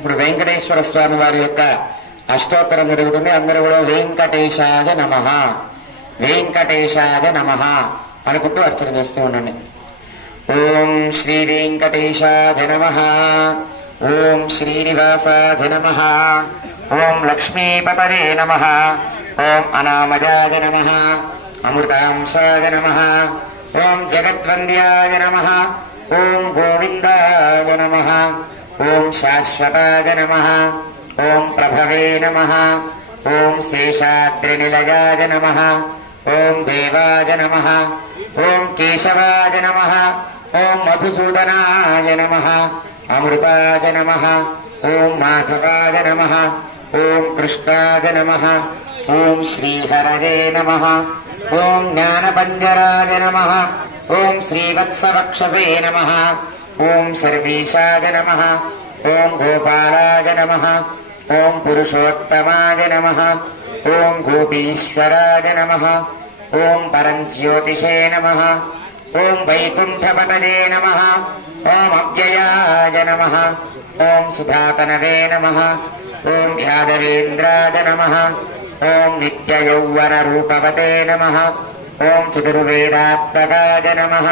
ఇప్పుడు వెంకటేశ్వర స్వామి వారి యొక్క అష్టోత్తరం జరుగుతుంది. అందరూ కూడా వెంకటేశాయ నమః వెంకటేశాయ నమః అనుకుంటూ అర్చన చేస్తూ ఉండండి. ఓం శ్రీ వెంకటేశాయ నమః, ఓం శ్రీనివాసాయ నమః, ఓం లక్ష్మీపతయే నమః, ఓం అనామజాయ నమః, అమృతాంశాయ నమః, ఓం జగద్వంద్యాయ నమః, ఓం గోవిందాయ నమః, ఓం శాశ్వతాయ నమః, ఓం ప్రభవే నమః, ఓం శేషాద్రినిలయాయ నమః, ఓం దేవాయ నమః, ఓం కేశవాయ నమః, ఓం మధుసూదనాయ నమః, అమృతాయ నమః, ఓం మాధవాయ నమః, ఓం కృష్ణాయ నమః, ఓం శ్రీహరయే నమః, ఓం జ్ఞానపంజరాయ నమః, ఓం శ్రీవత్సవక్షసే నమః, ఓం సర్వేశాయ నమః, ఓం గోపాలాయ నమః, ఓం పురుషోత్తమాయ నమః, ఓం గోపీశ్వరాయ నమః, ఓం పరంజ్యోతిషే నమః, ఓం వైకుంఠపతయే నమః, ఓం అవ్యయాయ నమః, ఓం సుధాతనవే నమః, ఓం యాదవేంద్రాయ నమః, ఓం నిత్యయౌవనరూపవతే నమః, ఓం చతుర్వేదాత్మకాయ నమః,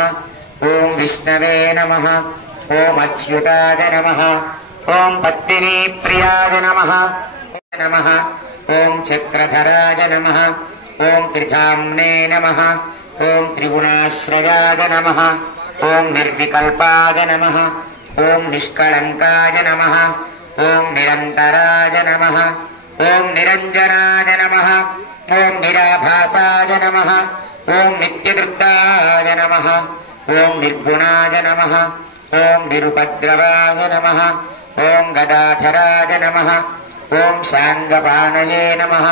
ఓం విష్ణవే నమః, ఓం అచ్యుతాయ నమః, ఓం పద్మినీప్రియాయ నమః నమః, ఓం చక్రధరాయ నమః, ఓం త్రిధామ్నే నమః, ఓం త్రిగుణాశ్రయాయ నమః, ఓం నిర్వికల్పాయ నమః, ఓం నిష్కళంకాయ నమః, ఓం నిరంతరాయ నమః, ఓం నిరంజనాయ నమః, ఓం నిరాభాసాయ నమః, ఓం నిత్యదృక్తాయ నమః, ఓం నిర్గుణాయ నమః, ఓం నిరుపద్రవాయ నమః, ఓం గదాధరాయ నమః, ఓం శాంగపానయే నమః,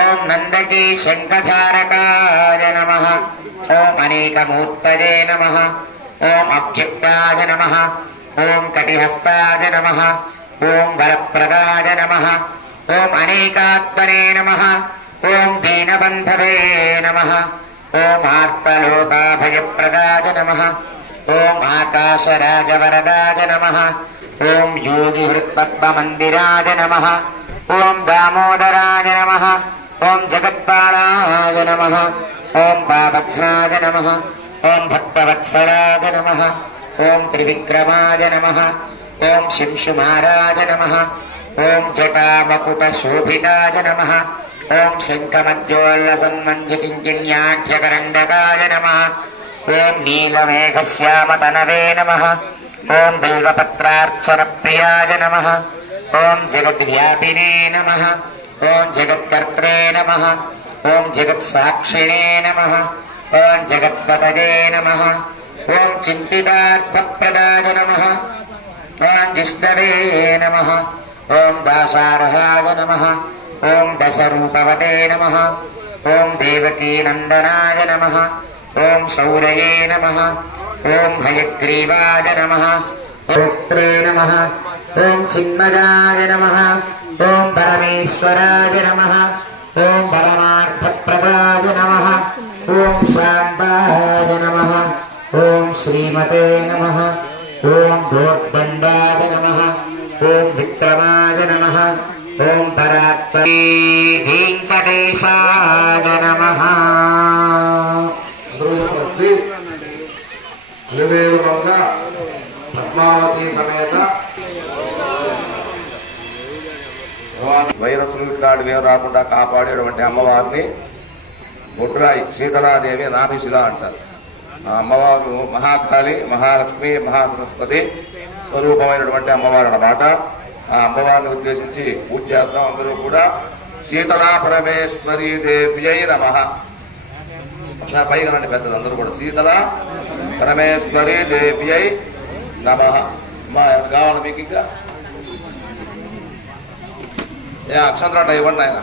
ఓం నందకీ శంఖధారకాయ నమః, ఓం అనేకమూర్తయే నమః, ఓం అవ్యక్తాయ నమః, ఓం కటిహస్తాయ నమః, ఓం వరప్రదాయ నమః, ఓం అనేకాత్మనే నమః, ఓం దీనబంధవే నమః, ఓం ఆర్తలోకాభయప్రదాయ నమః, ఓం ఆకాశరాజవరదాయ నమః, ఓం యోగిహృత్పద్మమందిరాయ నమః, ఓం దామోదరాయ నమః, ఓం జగత్పాలాయ నమః, ఓం పాపఘ్నాయ నమః, ఓం భక్తవత్సలాయ నమః, ఓం త్రివిక్రమాయ నమః, ఓం శింశుమారాయ నమః, ఓం జటామకుటశోభితాయ నమః, ఓం శంఖమద్యోల్లసన్మంజకింకిణ్యాఢ్యకరండకాయ నమః, ఓం నీలమేఘశ్యామతనవే నమః, ఓం బిల్వపత్రార్చనప్రియాయ నమః, ఓం జగద్వ్యాపినే నమః, ఓం జగత్కర్త్రే నమః, ఓం జగత్సాక్షిణే నమః, ఓం జగత్పతయే నమః, ఓం చింతితార్థప్రదాయ నమః, ఓం జిష్ణవే నమః, ఓం దాశార్హాయ నమః, ఓం దశరూపవతే నమః, ఓం దేవకీనందనాయ నమః, ఓం శౌరయే నమః, ఓం హయగ్రీవాయ నమః, ఓత్రే నమః, ఓం చిన్మయాయ నమః, ఓం పరమేశ్వరాయ నమః, ఓం పరమార్థప్రదాయ నమః, ఓం శాంతాయ నమః, ఓం శ్రీమతే నమః, ఓం గోర్దండాయ నమః, ఓం విక్రమాయ నమః, ఓం పరాత్పరే వెంకటేశాయ నమః. పద్మావతి సమేత వైరస్లు ఇట్లాంటివి ఏం రాకుండా కాపాడేటువంటి అమ్మవారిని బొడ్రాయి శీతలాదేవి నాభిశిల అంటారు. ఆ అమ్మవారు మహాకాళి, మహాలక్ష్మి, మహాసరస్వతి స్వరూపమైనటువంటి అమ్మవారు అన్నమాట. ఆ అమ్మవారిని ఉద్దేశించి పూజ చేద్దాం. అందరూ కూడా శీతలా పరమేశ్వరీ దేవ్యై నమః. ఒకసారి పైగా రండి పెద్దది అందరూ కూడా. శీతలా పరమేశ్వరీ దేవ్యై నమః. కావాలి మీకు ఇంకా అక్షంతరాట ఇవ్వండి ఆయన.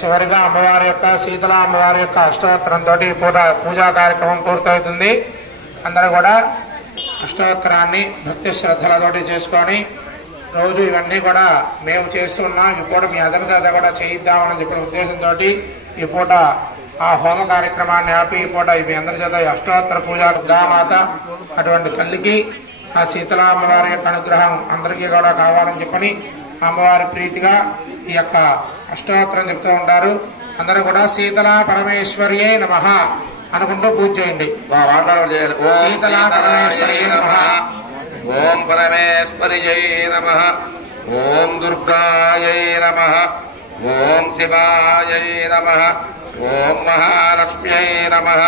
చివరిగా అమ్మవారి యొక్క శీతల అమ్మవారి యొక్క అష్టోత్తరంతో పూజా కార్యక్రమం పూర్తవుతుంది. అందరూ కూడా అష్టోత్తరాన్ని భక్తి శ్రద్ధలతోటి చేసుకొని రోజు ఇవన్నీ కూడా మేము చేస్తున్నాం. ఈ పూట మీ అందరితో కూడా చేయిద్దామని చెప్పిన ఉద్దేశంతో ఈ పూట ఆ హోమ కార్యక్రమాన్ని ఆపి ఈ పూట మీ అందరి చేత అష్టోత్తర పూజ గామాత అటువంటి తల్లికి ఆ శీతలా అమ్మవారి యొక్క అనుగ్రహం అందరికీ కూడా కావాలని చెప్పని అమ్మవారి ప్రీతిగా ఈ యొక్క అష్టోత్తరం చెప్తూ ఉంటారు. అందరూ కూడా శీతలా పరమేశ్వర్యే నమః అనుకుంటూ పూజ చేయండి. శీతలా పరమేశ్వర్యే నమః. ఓం పరమేశ్వర్యై నమః. ఓం దుర్గాయై నమః. ఓం శివాయై నమః. ఓం మహాలక్ష్మ్యై నమః.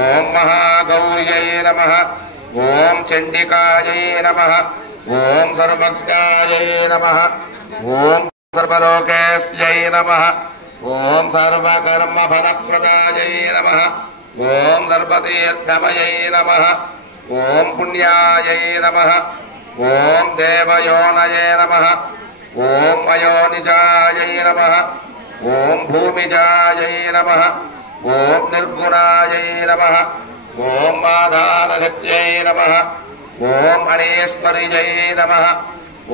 ఓం మహాగౌర్యై నమః. ఓం చండికాయై నమః. ఓం సర్వజ్ఞాయై నమః. ఓం సర్వలోకేశ్యై నమః. ఓం సర్వకర్మఫలప్రదాయై నమః. ఓం సర్వతీర్థమయై నమః. ఓం పుణ్యాయై నమః. ఓం దేవయోనయే నమః. ఓం అయోనిజాయై నమః. ఓం భూమిజాయై నమః. ఓం నిర్గుణాయై నమః. ఓం మాధానగత్యై నమః. ఓం అనేశ్వర్యై నమః.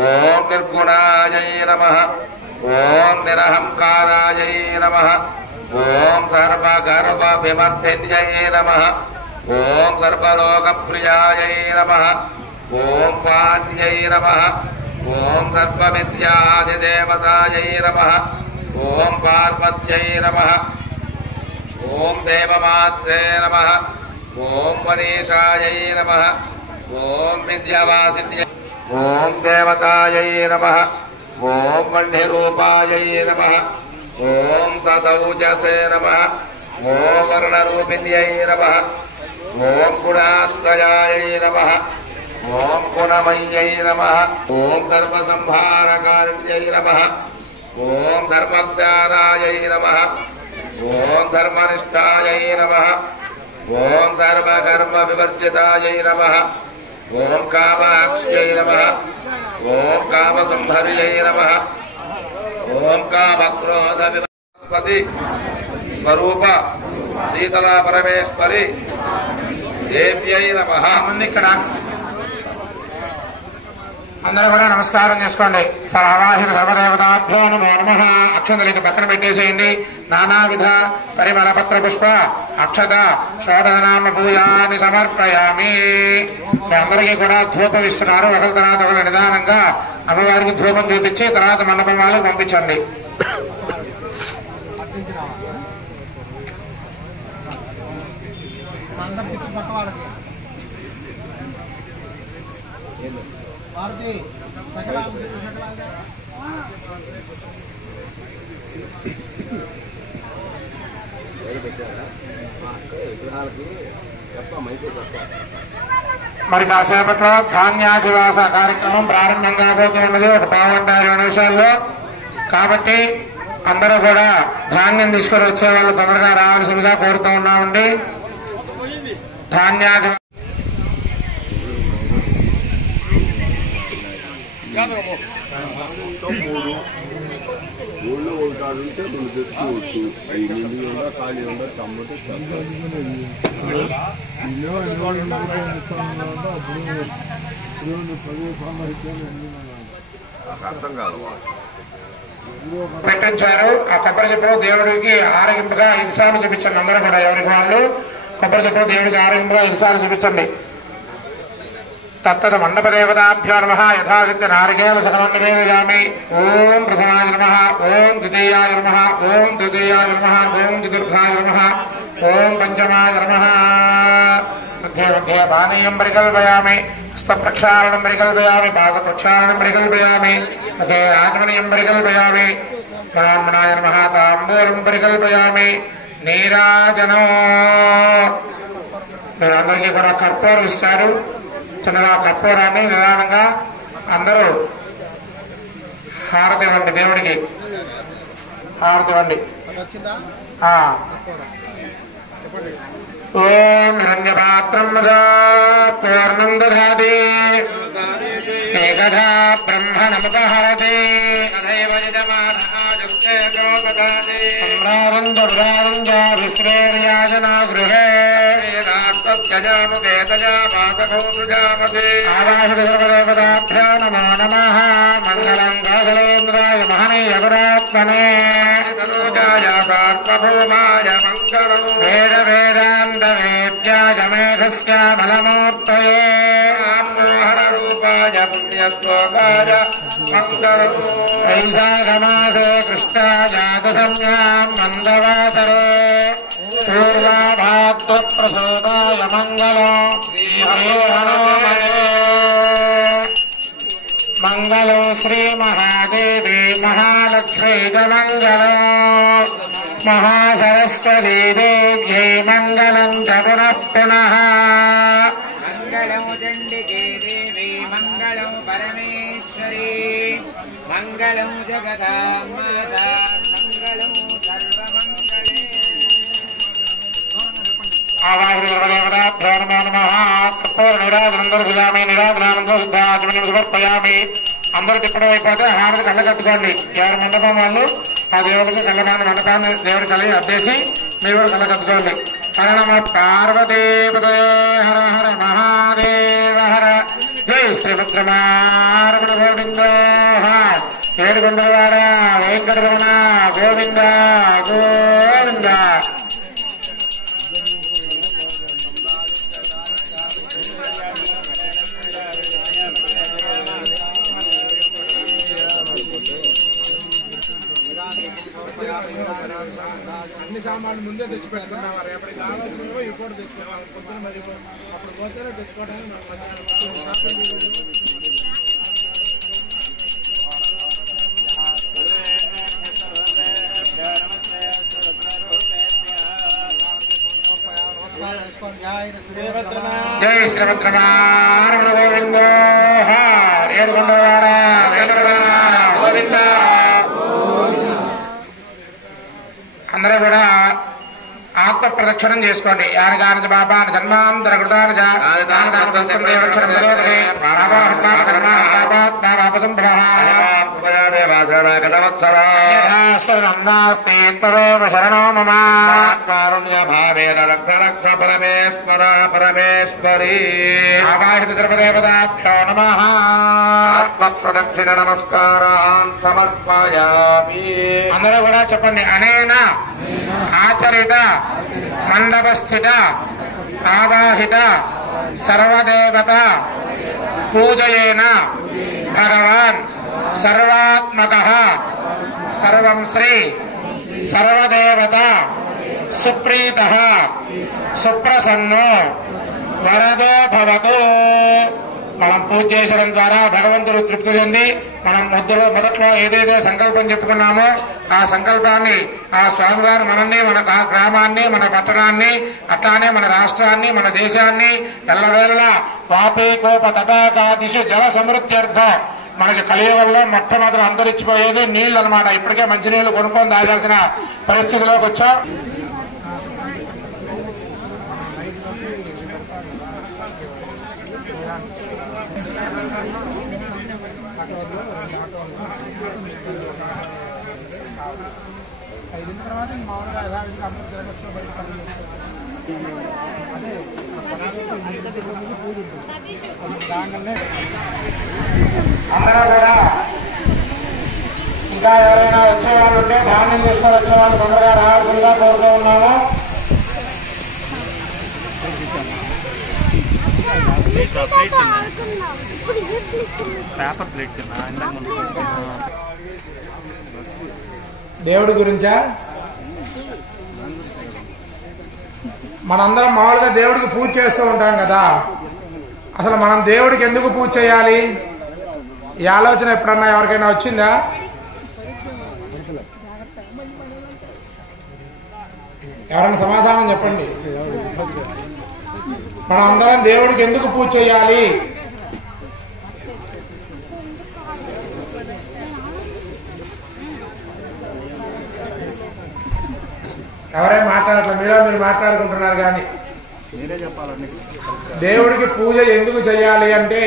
ఓం నిర్గుణాయై నమః. ఓం నిరహంకారాయై నమః. ఓం సర్వగర్భ విమర్దిన్యై నమః. ఓం సర్వలోకప్రియాయై నమః. ఓం పాణ్యై నమః. ఓం సర్వవిద్యాదిదేవతాయై నమః. ఓం పార్వత్యై నమః. ఓం దేవమాత్రే నమః. ఓం మనీషాయై నమః. ఓం విద్యావాసిన్యై. ఓం దేవతాయై నమః. ఓం వన్యరూపాయై నమః. ఓం సదౌజసే నమః. ఓం వర్ణరూపిణ్యై నమః. ఓం గుణాశ్రయాయై నమః. ఓం గుణమయ్యై నమః. ఓం ధర్మసంహారకారిణ్యై నమః. ఓం ధర్మజ్ఞానాయై నమః. ఓం ధర్మనిష్టాయై నమః. ఓం సర్వకర్మ వివర్జితాయై నమః. ఓం కామాక్ష్యై నమః. ఓం కామసంహర్యై నమః. ఓం కామక్రోధ వివస్పతి స్వరూప శీతలా పరమేశ్వరి దేవ్యై నమః. ఇక్కడ అందరూ కూడా నమస్కారం చేసుకోండి. సర్వాహిత సర్వదేవతాభ్యో నమో నమః. అక్షంతలకి పక్కన పెట్టేసేయండి. నానావిధ పరిమళ పత్ర పుష్ప అక్షత షోడశనామ పూజాన్ని సమర్పయామి. అందరికీ కూడా ధూపం ఇస్తున్నారు. ఒకరి తర్వాత ఒకరు నిదానంగా అమ్మవారికి ధూపం చూపించి తర్వాత మండపం వాళ్ళకి పంపించండి. మరి కాసేపట్లో ధాన్యాధివాస కార్యక్రమం ప్రారంభం కాబోతున్నది ఒక 15-20 నిమిషాల్లో. కాబట్టి అందరూ కూడా ధాన్యం తీసుకొని వచ్చే వాళ్ళు తొందరగా రావాల్సిందిగా కోరుతూ ఉన్నామండి. ధాన్యాధివాస ఊళ్ళో ఉంటాడుంటే మనం తెచ్చుకోవచ్చు. అవి నిండి ఉందా ఖాళీ ఉందా తమ్ముడు అర్థం కాదు. పెట్టించారు. ఆ కొబ్బరి చెప్పులు దేవుడికి ఆరగింపుగా 5 సార్లు చూపించండి. అందరూ కూడా ఎవరికి వాళ్ళు కొబ్బరి చెప్పులు దేవుడికి ఆరగింపుగా 5 సార్లు చూపించండి. తత్తద మండపదేవతాభ్యో నమః. యథాసిద్ధ నారికేల సకలన్నివేదయామి. ఓం ప్రథమాయ నమః. ఓం ద్వితీయాయ నమః. ఓం తృతీయాయ నమః. ఓం చతుర్థాయ నమః. ఓం పంచమాయ నమః. मध्ये मध्ये पानीयं परिकल्पयामि. हस्तप्रक्षालनं परिकल्पयामि. पादप्रक्षालनं परिकल्पयामि. मुखे आत्मनीयं परिकल्पयामि. ब्राह्मणाय नमः. ताम्बूलं परिकल्पयामि. నీరాజనం. మీరందరికీ కూడా కర్పూరం ఇస్తారు. చిన్నగా కర్పూరాన్ని నిదానంగా అందరూ హారతి ఇవ్వండి. దేవుడికి హారతి ఇవ్వండి. ఓం హిరణ్యపాత్రం పూర్ణం దధాతి ఏకదా బ్రహ్మణముపహరతి విశ్రేర్యాజనా గృహే ఆవాసుదేవతాభ్యో నమో నమః. మంగళం కౌశలేంద్రాయ మహనీయ గుణాత్మనే సార్వభౌమాయ మంగళం. వేద వేదాంత వేద్యాయ మేఘస్య బలమూర్తయే. శ్లోకాయ మంగళం వైశాఖమాసే కృష్ణాజాతసంజ్ఞాం మందవాసరే పూర్వాభాద్ర ప్రసూతాయ మంగళం మంగళం శ్రీ మహాదేవి మహాలక్ష్మీ మంగళం మహాసరస్వతీ దేవ్యై మంగళం చ పునః పునః మంగళం చండికే దేవి మంగళం పరమేశ్వరీ మంగళం జగదామాతా మంగళం సర్వమంగళే ఆవాహుదేవతాభ్యో నమో నమః కర్పూర నిరాజనం దర్శయామి నిరాజనానంతో శుద్ధాగ్ని సమర్పయామి. అందరూ తిప్పడం అయిపోతే హారతి కళ్ళ కట్టుకోండి. ఎవరి మండపం వాళ్ళు ఆ దేవుడికి కళ్ళమాన మండపాన్ని దేవుడి కళ్ళ అద్దేసి మీరు కూడా కళ్ళ కట్టుకోండి. హర నమ పార్వతీపదే హర హర మహాదేవ హర జై శ్రీభద్రమారమణ గోవిందో ఏడుకొండలవాడ వెంకటరమణ గోవింద గోవింద. అన్ని సామాన్లు ముందే తెచ్చిపెట్టుకున్నాం. రేపటికి కావాల్సినవో ఇవి కూడా తెచ్చుకున్నాం. పొద్దున మరి అప్పుడు పోతేనే తెచ్చుకోవడానికి జై శ్రీభద్రమారమణ గోవిందో ఏడుకొండలవాడ వెంకటరమణ గోవింద. అందరూ కూడా ఆత్మ ప్రదక్షిణం చేసుకోండి. యాని గాని బాబాని జన్మాంతర కృతాని శరణో మమ కారుణ్యభావేన రక్ష పరమేశ్వర పరమేశ్వరీ ఆవాహిత ద్రవదేవతాభ్యో నమః. ఆత్మ ప్రదక్షిణ నమస్కారాన్ సమర్పయామి. అందరూ కూడా చెప్పండి. అనేన ఆచరిత మండపస్థిత ఆవాహిత సర్వదేవత పూజయేన భగవాన్ సర్వాత్మకః సర్వం శ్రీ సర్వదేవత సుప్రీతః సుప్రసన్నో వరదో భవతు. మనం పూజ చేసడం ద్వారా భగవంతుడు తృప్తి చెంది మనం మొదట్లో ఏదైతే సంకల్పం చెప్పుకున్నామో ఆ సంకల్పాన్ని ఆ స్వామివారు మనల్ని మన గ్రామాన్ని మన పట్టణాన్ని అట్లానే మన రాష్ట్రాన్ని మన దేశాన్ని ఎల్లవేళలా వాపీకోప తటాకాదిషు జల సమృద్ధ్యర్థం మనకి కలియుగంలో మొట్టమొదటి అంతరించిపోయేది నీళ్లు అనమాట. ఇప్పటికే మంచినీళ్లు కొనుక్కొని తాగాల్సిన పరిస్థితిలోకి వచ్చాం. తర్వాత మామూలుగా యథావిధిగా అందరూ తిరగచ్చు బయట పనులు అదే పూజ ఉంటుంది దానివల్లే అందరూ కూడా ఇంకా ఎవరైనా వచ్చేవాళ్ళు ఉంటే ధాన్యం తీసుకొని వచ్చేవాళ్ళు తొందరగా రావాల్సిందిగా కోరుతూ ఉన్నాము. దేవుడి గురించా మనందరం మామూలుగా దేవుడికి పూజ చేస్తూ ఉంటాం కదా. అసలు మనం దేవుడికి ఎందుకు పూజ చేయాలి? ఈ ఆలోచన ఎప్పుడన్నా ఎవరికైనా వచ్చిందా? ఎవరైనా సమాధానం చెప్పండి. మనం అందరం దేవుడికి ఎందుకు పూజ చేయాలి? ఎవరైనా మాట్లాడట్లేదు. మీరు మాట్లాడుకుంటున్నారు కానీ దేవుడికి పూజ ఎందుకు చేయాలి అంటే,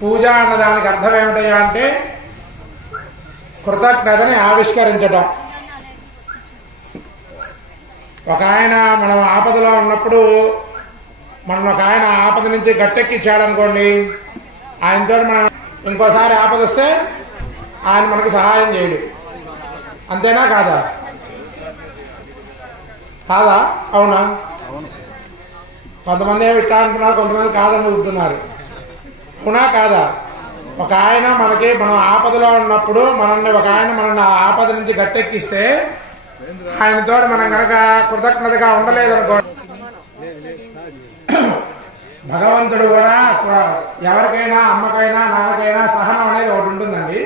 పూజ అన్న దానికి అర్థం ఏమిటయ్యా అంటే కృతజ్ఞతని ఆవిష్కరించడం. ఒక ఆయన మనం ఆపదలో ఉన్నప్పుడు మనం ఒక ఆయన ఆపద నుంచి గట్టెక్కిచ్చాడనుకోండి, ఆయనతో మనం ఇంకోసారి ఆపద వస్తే ఆయన మనకు సహాయం చేయడు. అంతేనా కాదా? కాదా? అవునా? కొంతమంది ఇట్టా అంటున్నారు, కొంతమంది కాదని చెబుతున్నారు. అవునా కాదా? ఒక ఆయన మనకి మనం ఆపదలో ఉన్నప్పుడు ఒక ఆయన మనల్ని ఆపద నుంచి గట్టెక్కిస్తే ఆయనతో మనం కనుక కృతజ్ఞతగా ఉండలేదనుకో, భగవంతుడు కూడా ఎవరికైనా అమ్మకైనా నాన్నకైనా సహనం అనేది ఒకటి ఉంటుందండి.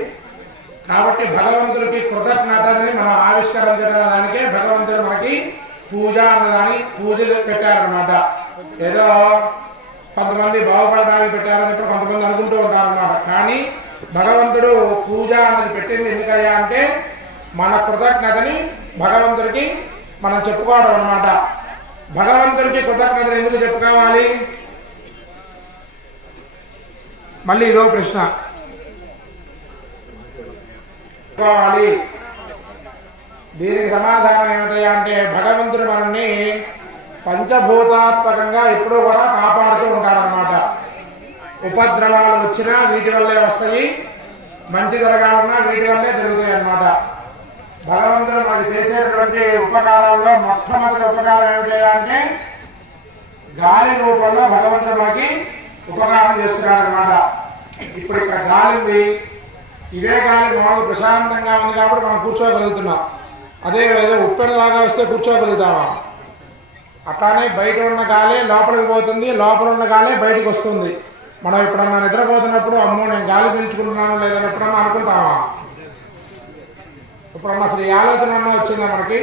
కాబట్టి భగవంతుడికి కృతజ్ఞతని మనం ఆవిష్కరించడానికే భగవంతుడు మనకి పూజ అన్నదాన్ని పూజ పెట్టారనమాట. ఏదో కొంతమంది బాగుపడడానికి పెట్టారని చెప్పి కొంతమంది అనుకుంటూ ఉంటారు అన్నమాట. కానీ భగవంతుడు పూజ అన్నది పెట్టింది ఎందుకయ్యా అంటే మన కృతజ్ఞతని భగవంతుడికి మనం చెప్పుకోవడం అన్నమాట. భగవంతుడికి కృతజ్ఞతలు ఎందుకు చెప్పుకోవాలి? మళ్ళీ ఇదో ప్రశ్న. దీనికి సమాధానం ఏమిటయ్యా అంటే భగవంతుడు మనల్ని పంచభూతాత్మకంగా ఎప్పుడూ కూడా కాపాడుతూ ఉంటాడనమాట. ఉపద్రవాలు వచ్చినా వీటి వల్లే వస్తాయి, మంచి జరగాలన్నా వీటి వల్లే జరుగుతాయి అన్నమాట. భగవంతుడు మనకి చేసేటువంటి ఉపకారాల్లో మొట్టమొదటి ఉపకారం ఏమిటయ్యా అంటే గాలి రూపంలో భగవంతుడు మనకి ఉపకారం చేస్తున్నాడు అనమాట. ఇప్పుడు ఇక్కడ గాలి ఉంది, ఇదే గాలి మామూలు ప్రశాంతంగా ఉంది కాబట్టి మనం కూర్చోగలుగుతున్నాం. అదే ఏదో ఉప్పెనలాగా వస్తే కూర్చోగలుగుతామా? అట్లానే బయట ఉన్న గాలి లోపలికి పోతుంది, లోపల ఉన్న గాలి బయటకు వస్తుంది. మనం ఎప్పుడన్నా నిద్రపోతున్నప్పుడు అమ్మో నేను గాలి పీల్చుకుంటున్నాను లేదని ఎప్పుడన్నా అనుకుంటామా? ఇప్పుడన్నా అసలు ఈ ఆలోచన అన్నా వచ్చిందా మనకి?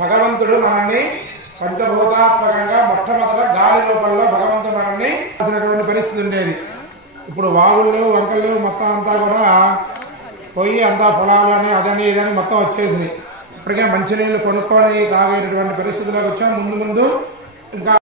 భగవంతుడు మనల్ని పంచభూతాత్మకంగా మొట్టమొదట గాలి రూపంలో భగవంతుడు మనల్ని అసలు పరిస్థితి ఉండేది. ఇప్పుడు వాగుళ్ళు వంకళ్ళు మొత్తం అంతా కూడా పోయి అంతా పొలాలని అదని ఇదని మొత్తం వచ్చేసింది. ఇప్పటికే మంచినీళ్ళు కొనుక్కొని తాగేటటువంటి పరిస్థితులకు వచ్చాం. ముందు ఇంకా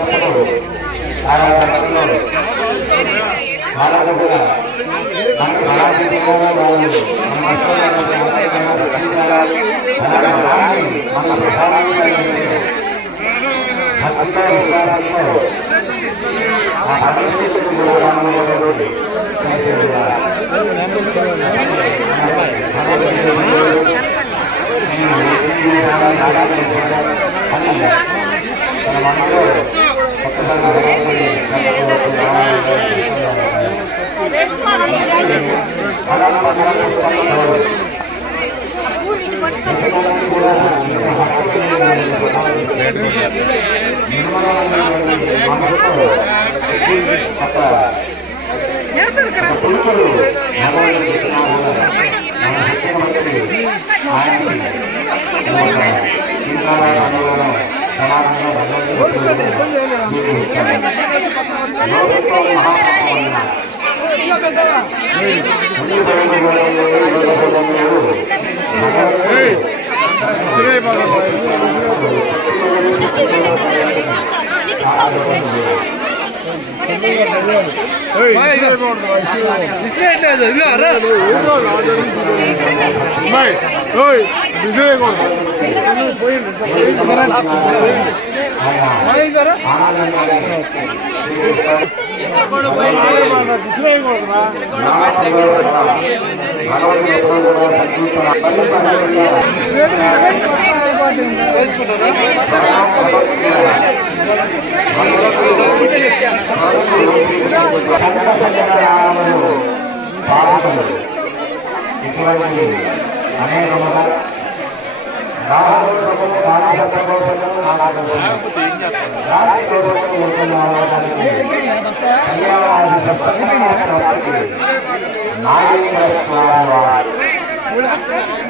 సంవత్సరం ఆయా సంవత్సరంలో వాళ్ళకు కూడా మనకు కళాతీతంగా వాళ్ళు మన కష్టంగా రక్షించాలి. అలాగే వారిని మన ప్రధానంగా భక్తితో విశ్వాసంతో ఆ పరిస్థితులు కూడా రానుకోవడం చేసేది. ఇటువంటి అనేకముగా రాహదోషము బాణసత్వదోషము రాజదోషము ఉంటున్నానికి కళ్యాణాది సత్సంగమాత్రకి నాగేంద్ర స్వామి వారు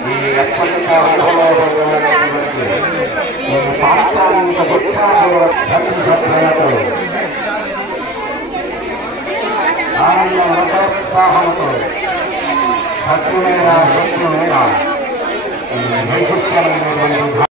ఈ అత్యంత వైభవమైనటువంటి పాశ్చాత్య ఉత్సాహముల భక్తి శ్రద్ధలతో ఆయన మతోత్సాహంతో భక్తి మీద శక్తి మీద వైశిష్యమైనటువంటి